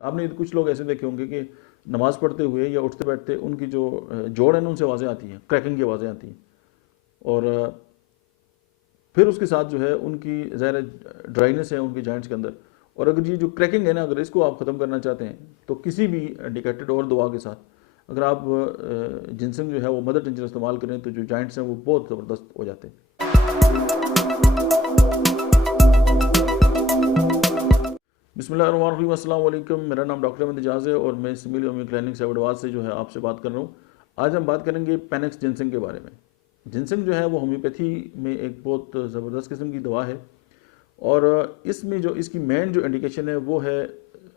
आपने कुछ लोग ऐसे देखे होंगे कि नमाज पढ़ते हुए या उठते बैठते उनकी जो जोड़ है ना उनसे आवाज़ें आती हैं, क्रैकिंग की आवाज़ें आती हैं। और फिर उसके साथ जो है उनकी ज़ाहिर ड्राइनेस है उनकी जॉइंट्स के अंदर। और अगर ये जो क्रैकिंग है ना, अगर इसको आप ख़त्म करना चाहते हैं तो किसी भी इंडिकेटेड और दवा के साथ अगर आप जिनसम जो है वो मदर टिंचर इस्तेमाल करें तो जो जॉइंट्स हैं वो बहुत ज़बरदस्त हो जाते हैं। बिस्मिल्लाहिर्रहमानिर्रहीम, अस्सलाम वालेकुम। मेरा नाम डॉक्टर अहमद इजाज़ है और मैं सिमिल होम्यो क्लिनिक सैबडवाज से जो है आपसे बात कर रहा हूँ। आज हम बात करेंगे पेनेक्स जिनसिंग के बारे में। जिनसिंग जो है वो होम्योपैथी में एक बहुत ज़बरदस्त किस्म की दवा है और इसमें जो इसकी मेन जो इंडिकेशन है वो है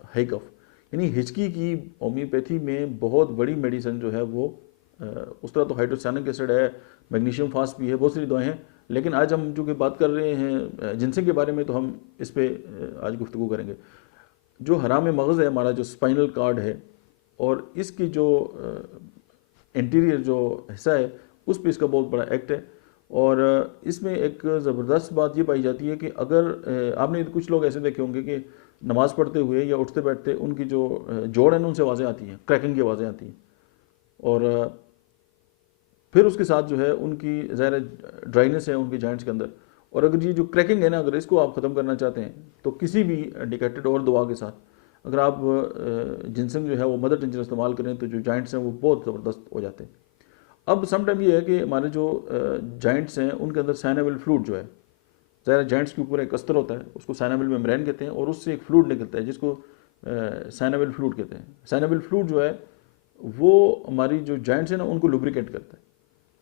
हाइकफ, यानी हिचकी की। होम्योपैथी में बहुत बड़ी मेडिसिन जो है वो उस तरह तो हाइड्रोसायनिक एसिड है, मैग्नीशियम फास्ट भी है, बहुत सारी दवाएं हैं। लेकिन आज हम जो कि बात कर रहे हैं जिनसिंग के बारे में, तो हम इस पर आज गुफ्तगू करेंगे। जो हराम मगज़ है हमारा, जो स्पाइनल कार्ड है और इसकी जो इंटीरियर जो हिस्सा है उस पर इसका बहुत बड़ा एक्ट है। और इसमें एक ज़बरदस्त बात ये पाई जाती है कि अगर आपने कुछ लोग ऐसे देखे होंगे कि नमाज़ पढ़ते हुए या उठते बैठते उनकी जो जोड़ है ना उनसे आवाज़ें आती हैं, क्रैकिंग की आवाज़ें आती हैं। और फिर उसके साथ जो है उनकी ज़ाहिर ड्राइनेस है उनके जॉइंट्स के अंदर। और अगर ये जो क्रैकिंग है ना, अगर इसको आप ख़त्म करना चाहते हैं तो किसी भी इंडिकेटेड और दवा के साथ अगर आप जिनसम जो है वो मदर टिंचर इस्तेमाल करें तो जो जॉइंट्स हैं वो बहुत ज़बरदस्त हो जाते हैं। अब सम टाइम ये है कि हमारे जो जॉइंट्स हैं उनके अंदर साइनोवियल फ्लूइड जो है, ज़ाहिर जॉइंट्स के ऊपर एक अस्तर होता है, उसको साइनोवियल मेम्ब्रेन कहते हैं, और उससे एक फ्लूइड निकलता है जिसको साइनोवियल फ्लूइड कहते हैं। साइनोवियल फ्लूइड जो है वो हमारी जो जॉइंट्स हैं ना उनको लुब्रिकेट करता है।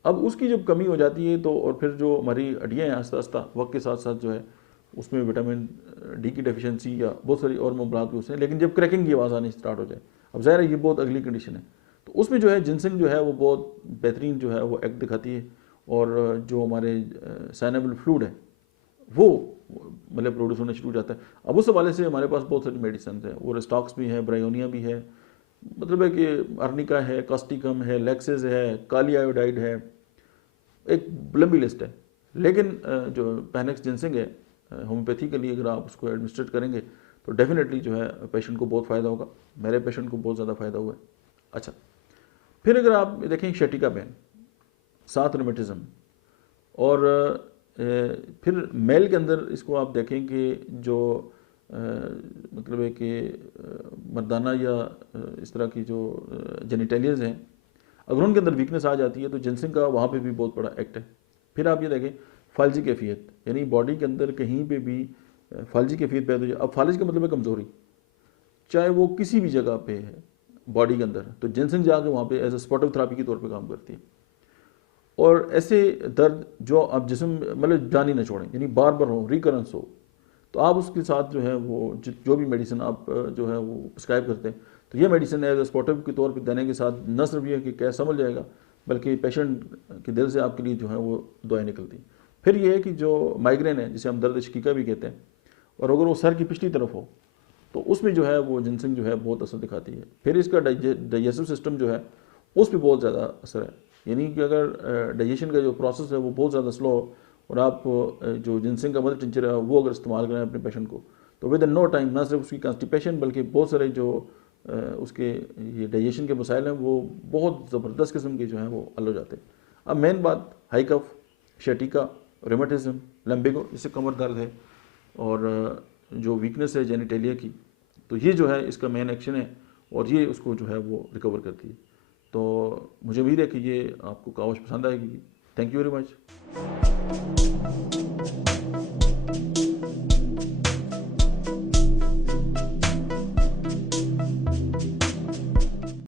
अब उसकी जब कमी हो जाती है तो और फिर जो हमारी हड्डियाँ हैं आस्ता आस्ता वक्त के साथ साथ जो है उसमें विटामिन डी की डेफिशिएंसी या बहुत सारी और मामलात भी उससे, लेकिन जब क्रैकिंग की आवाज़ आनी स्टार्ट हो जाए, अब ज़ाहिर है ये बहुत अगली कंडीशन है, तो उसमें जो है जिनसिंग जो है वो बहुत बेहतरीन जो है वो एक्ट दिखाती है। और जो हमारे साइनेबल फ्लूइड है वो मतलब प्रोड्यूस होना शुरू हो जाता है। अब उस हवाले से हमारे पास बहुत सारी मेडिसिन है, वो रेस्टॉक्स भी है, ब्रायोनिया भी है, मतलब है कि अर्निका है, कास्टिकम है, लेक्सिस है, काली आयोडाइड है, एक लंबी लिस्ट है। लेकिन जो पेनेक्स जिनसिंग है होम्योपैथी के लिए अगर आप उसको एडमिनिस्ट्रेट करेंगे तो डेफिनेटली जो है पेशेंट को बहुत फ़ायदा होगा। मेरे पेशेंट को बहुत ज़्यादा फ़ायदा हुआ है। अच्छा, फिर अगर आप देखें शटिका पेन, साथ रोमेटिज्म, और फिर मेल के अंदर इसको आप देखें कि जो मतलब है कि मर्दाना या इस तरह की जो जेनिटेलियज हैं, अगर उनके अंदर वीकनेस आ जाती है तो जिनसिंग का वहाँ पे भी बहुत बड़ा एक्ट है। फिर आप ये देखें फालजी कैफियत, यानी बॉडी के अंदर कहीं पे भी फालजी कैफियत पैदा हो जाए। अब फालज का मतलब है कमज़ोरी, चाहे वो किसी भी जगह पे है बॉडी के अंदर, तो जिनसिंग जाके वहाँ पे एज ए स्पॉटिव थेरेपी के तौर पे काम करती है। और ऐसे दर्द जो आप जिसम मतलब जान ही ना छोड़ें, यानी बार बार हो, रिकरेंस हो, तो आप उसके साथ जो है वो जो भी मेडिसिन आप जो है वो प्रिस्क्राइब करते हैं, तो ये मेडिसिन एज ए स्पॉटिव के तौर पे देने के साथ न सिर्फ ये कि क्या समझ जाएगा, बल्कि पेशेंट के दिल से आपके लिए जो है वो दुआएं निकलती हैं। फिर ये है कि जो माइग्रेन है जिसे हम दर्द शकीका भी कहते हैं, और अगर वो सर की पिछली तरफ हो तो उसमें जो है वो जिनसिंग जो है बहुत असर दिखाती है। फिर इसका डाइजेस्टिव सिस्टम जो है उस पर बहुत ज़्यादा असर है, यानी कि अगर डाइजेशन का जो प्रोसेस है वो बहुत ज़्यादा स्लो हो और आप जो जिनसिंग का मदर टिंचर है वो अगर इस्तेमाल करें अपने पेशेंट को, तो विद इन नो टाइम ना सिर्फ उसकी कॉन्स्टिपेशन बल्कि बहुत सारे जो उसके ये डाइजेशन के मसाइल हैं वो बहुत ज़बरदस्त किस्म के जो हैं वो हल हो जाते हैं। अब मेन बात हाइकफ, शटिका, रोमेटिज्म, लम्बिगो जिससे कमर दर्द है, और जो वीकनेस है जेनिटेलिया की, तो ये जो है इसका मेन एक्शन है और ये उसको जो है वो रिकवर करती है। तो मुझे उम्मीद है कि ये आपको कावश पसंद आएगी। Thank you very much.